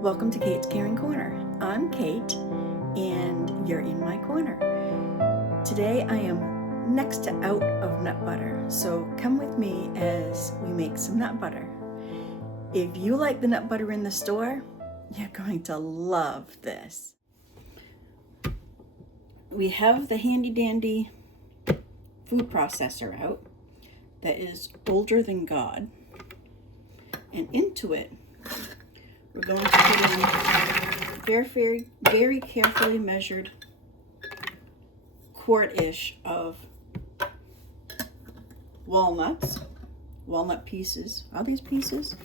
Welcome to Kate's Caring Corner. I'm Kate, and you're in my corner. Today I am next to out of nut butter, so come with me as we make some nut butter. If you like the nut butter in the store, you're going to love this. We have the handy dandy food processor out that is older than God, and into it we're going to put in very carefully measured quart-ish of walnuts, walnut pieces. Are these pieces?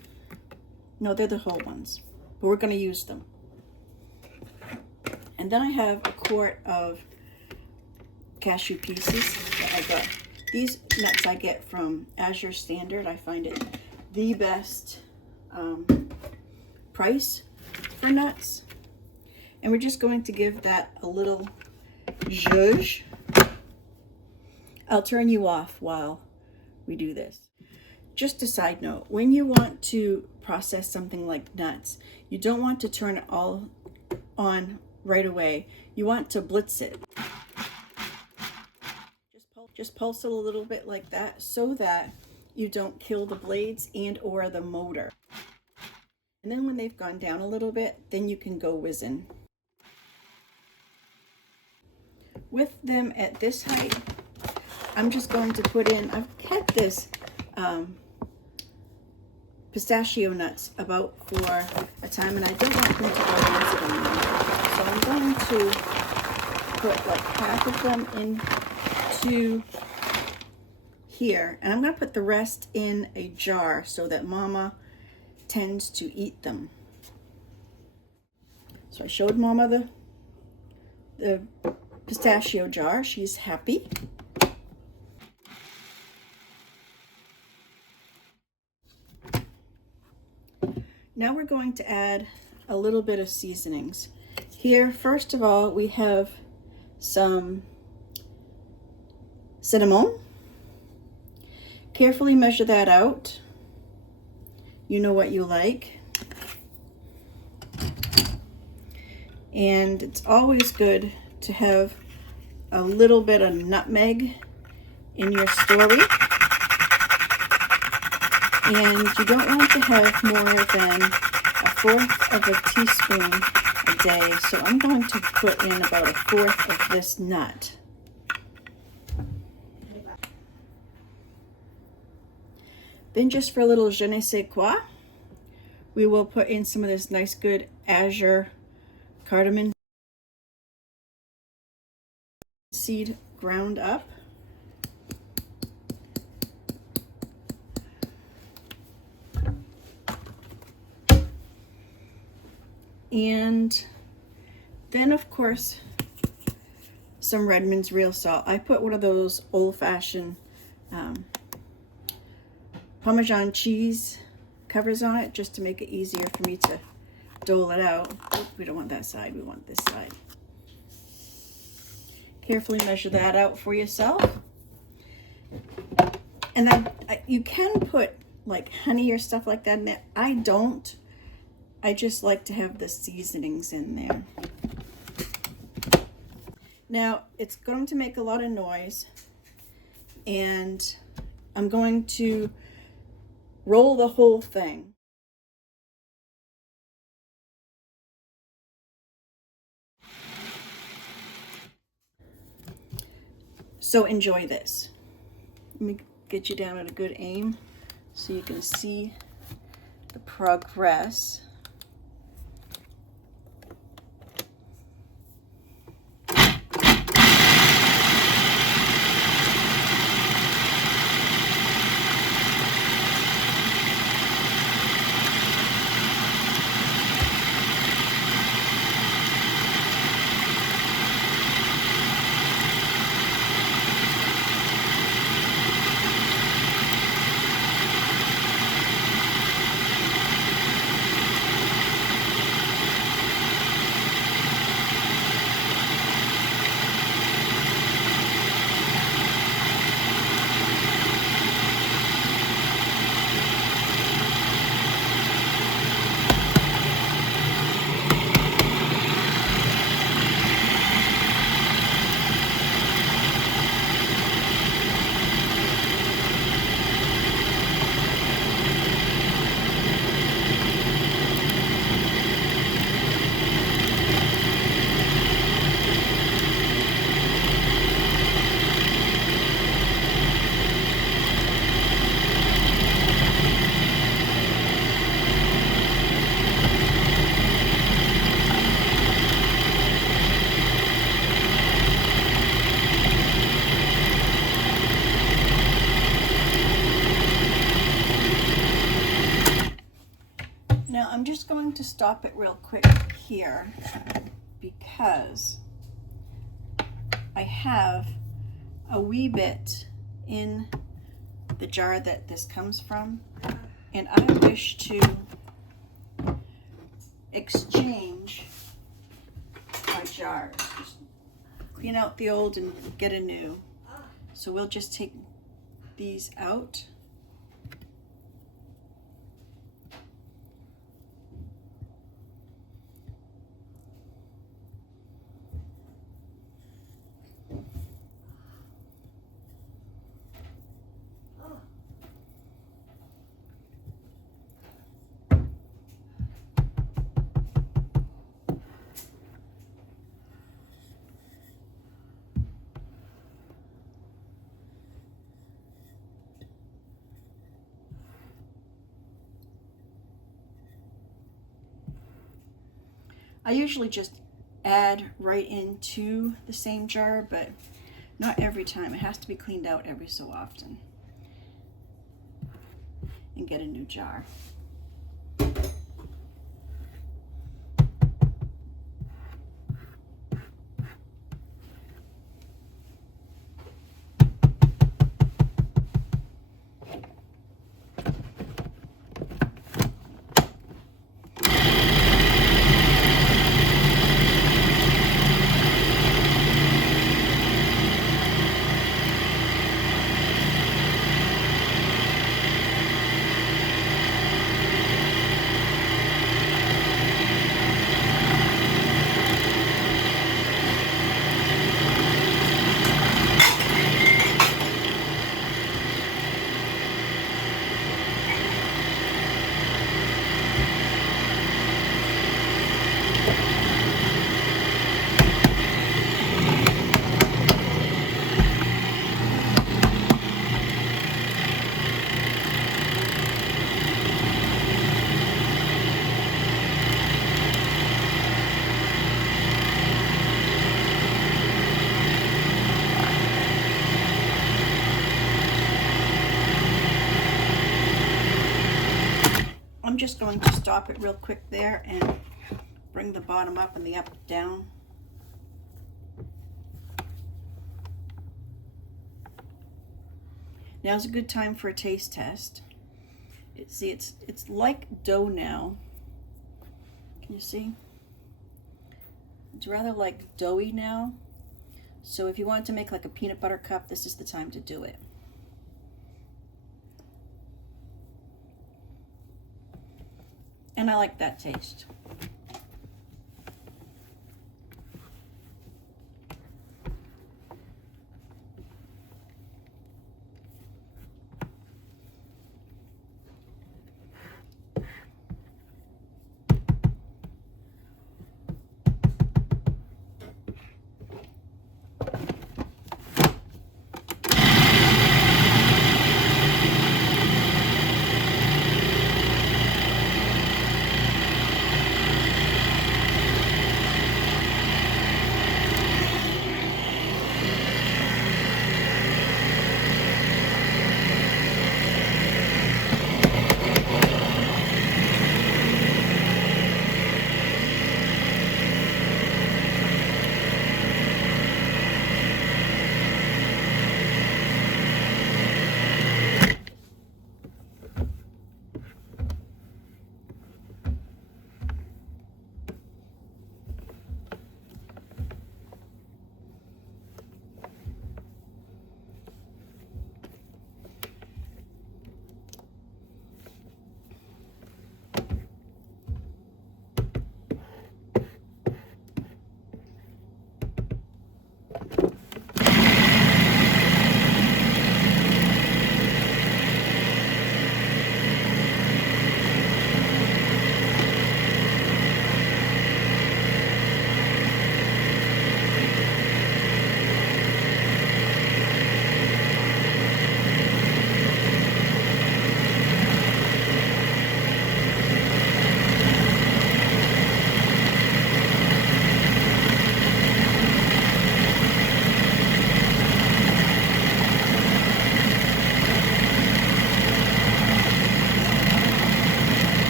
No, they're the whole ones, but we're going to use them. And then I have a quart of cashew pieces that I got. These nuts I get from Azure Standard. I find it the best price for nuts. And we're just going to give that a little zhuzh. I'll turn you off while we do this. Just a side note, when you want to process something like nuts, you don't want to turn it all on right away. You want to blitz it. Just pulse it a little bit like that so that you don't kill the blades and or the motor. And then when they've gone down a little bit, then you can go whizzing. With them at this height, I'm just going to put in, I've kept this pistachio nuts about for a time, and I don't want them to go rancid anymore. So I'm going to put like half of them into here, and I'm going to put the rest in a jar so that Mama tends to eat them. So I showed Mama the pistachio jar. She's happy. Now we're going to add a little bit of seasonings. Here, first of all, we have some cinnamon. Carefully measure that out. You know what you like. And it's always good to have a little bit of nutmeg in your story. And you don't want to have more than 1/4 of a teaspoon a day. So I'm going to put in about 1/4 of this nut. Then just for a little je ne sais quoi, we will put in some of this nice good Azure cardamom seed ground up. And then of course some Redmond's real salt. I put one of those old-fashioned Parmesan cheese covers on it just to make it easier for me to dole it out. Oh, we don't want that side, we want this side. Carefully measure that out for yourself. And then you can put like honey or stuff like that in there. I don't. I just like to have the seasonings in there. Now it's going to make a lot of noise, and I'm going to roll the whole thing. So enjoy this. Let me get you down at a good aim so you can see the progress. I'm just going to stop it real quick here because I have a wee bit in the jar that this comes from, and I wish to exchange my jars. Just clean out the old and get a new. So we'll just take these out. I usually just add right into the same jar, but not every time. It has to be cleaned out every so often and get a new jar. I'm just going to stop it real quick there and bring the bottom up and the up down. Now's a good time for a taste test. See, it's like dough now. Can you see? It's rather like doughy now. So if you want to make like a peanut butter cup, this is the time to do it. And I like that taste.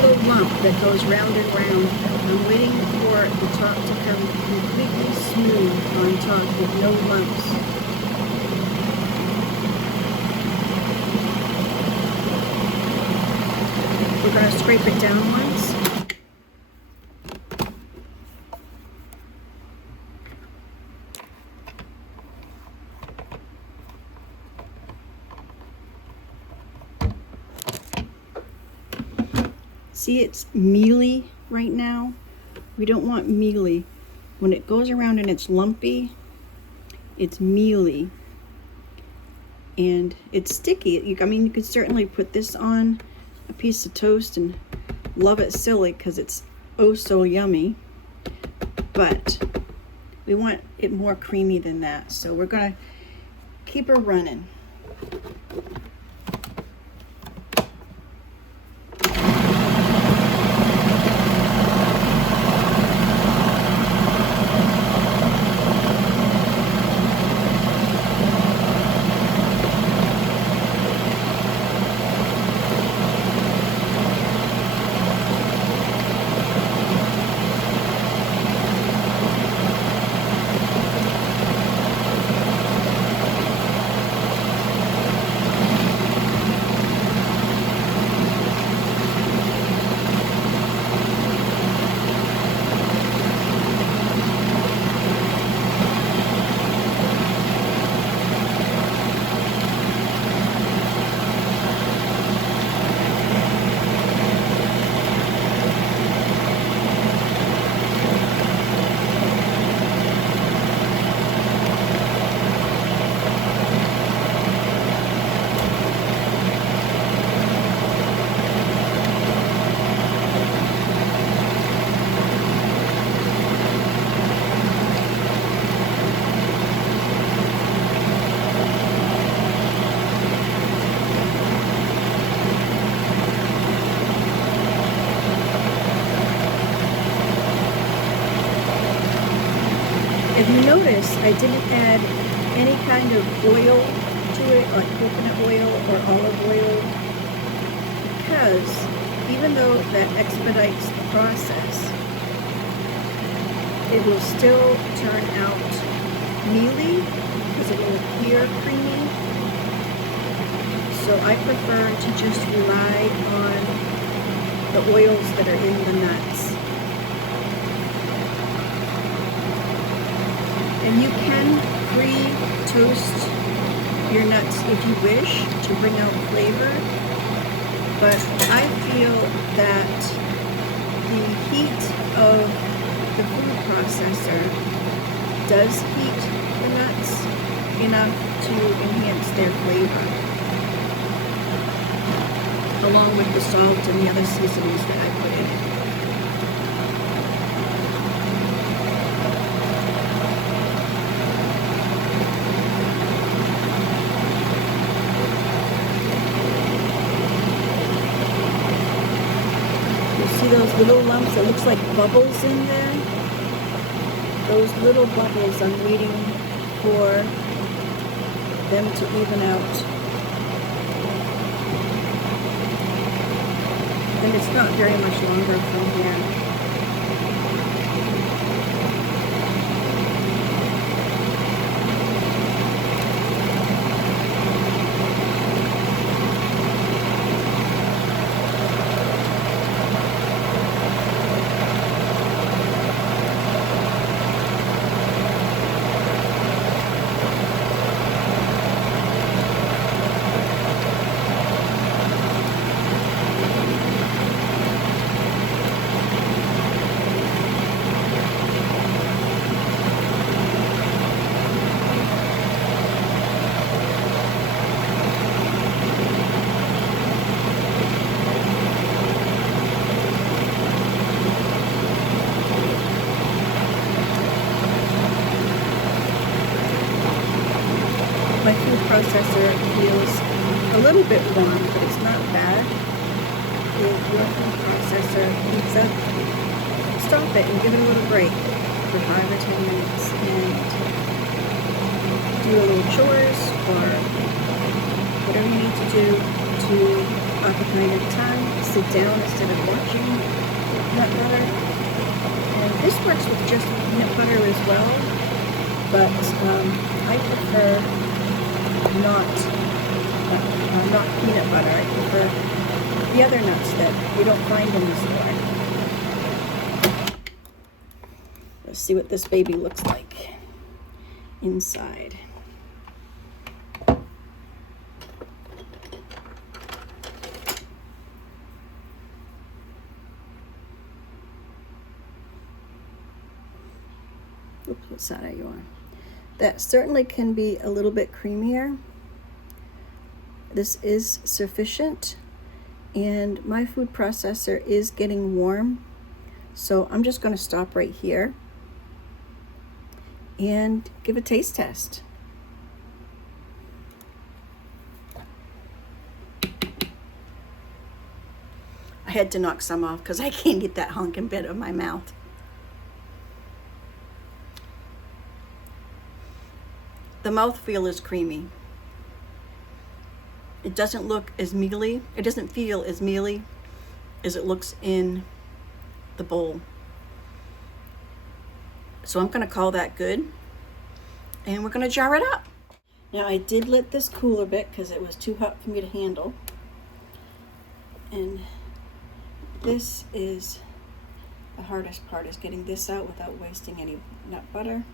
little lump that goes round and round. I'm waiting for the top to come completely smooth on top with no lumps. We're going to scrape it down once. See, it's mealy right now. We don't want mealy. When it goes around and it's lumpy, it's mealy. And it's sticky. I mean, you could certainly put this on a piece of toast and love it silly because it's oh so yummy. But we want it more creamy than that. So we're going to keep her running. If you notice, I didn't add any kind of oil to it, like coconut oil or olive oil, because even though that expedites the process, it will still turn out mealy because it will appear creamy. So I prefer to just rely on the oils that are in the nuts. And you can pre-toast your nuts if you wish to bring out flavor, but I feel that the heat of the food processor does heat the nuts enough to enhance their flavor, along with the salt and the other seasonings that I put in. See those little lumps? It looks like bubbles in there. Those little bubbles, I'm waiting for them to even out. And it's not very much longer from here. My food processor feels a little bit warm, but it's not bad. If your food processor heats up, stop it and give it a little break for 5 or 10 minutes and do a little chores or whatever you need to do to occupy your time. sit down instead of watching nut butter. And this works with just peanut butter as well, but I prefer not peanut butter. I prefer the other nuts that you don't find in the store. Let's see what this baby looks like inside. Oops, what side are you on? That certainly can be a little bit creamier. This is sufficient, and my food processor is getting warm, so I'm just going to stop right here and give a taste test. I had to knock some off because I can't get that honking bit of my mouth. The mouthfeel is creamy. It doesn't look as mealy. It doesn't feel as mealy as it looks in the bowl. So I'm going to call that good. And we're going to jar it up. Now I did let this cool a bit because it was too hot for me to handle. And this is the hardest part, is getting this out without wasting any nut butter.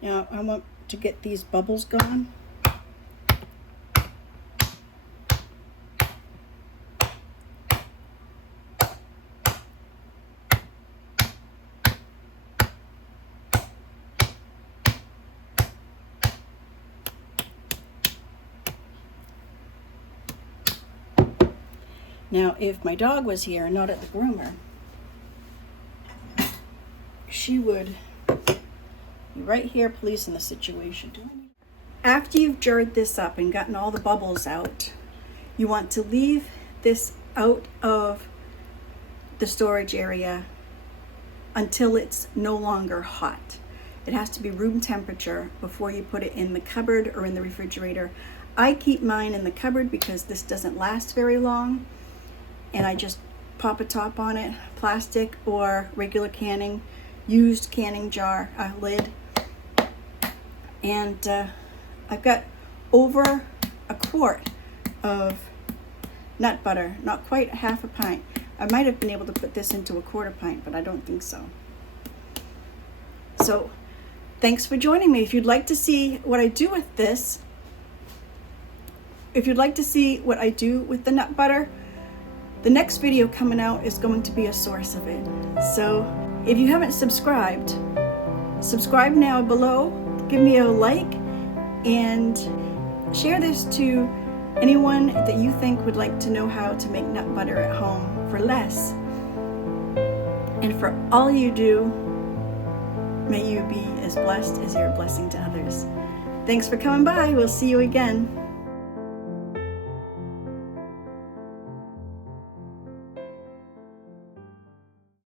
Now I want to get these bubbles gone. Now, if my dog was here and not at the groomer, she would be right here policing the situation. After you've jarred this up and gotten all the bubbles out, you want to leave this out of the storage area until it's no longer hot. It has to be room temperature before you put it in the cupboard or in the refrigerator. I keep mine in the cupboard because this doesn't last very long, and I just pop a top on it, plastic or regular canning, used canning jar, lid. And I've got over a quart of nut butter, not quite half a pint. I might have been able to put this into a quarter pint, but I don't think so. So thanks for joining me. If you'd like to see what I do with this, if you'd like to see what I do with the nut butter, the next video coming out is going to be a source of it. So if you haven't subscribed, subscribe now below, give me a like, and share this to anyone that you think would like to know how to make nut butter at home for less. And for all you do, may you be as blessed as you're a blessing to others. Thanks for coming by. We'll see you again.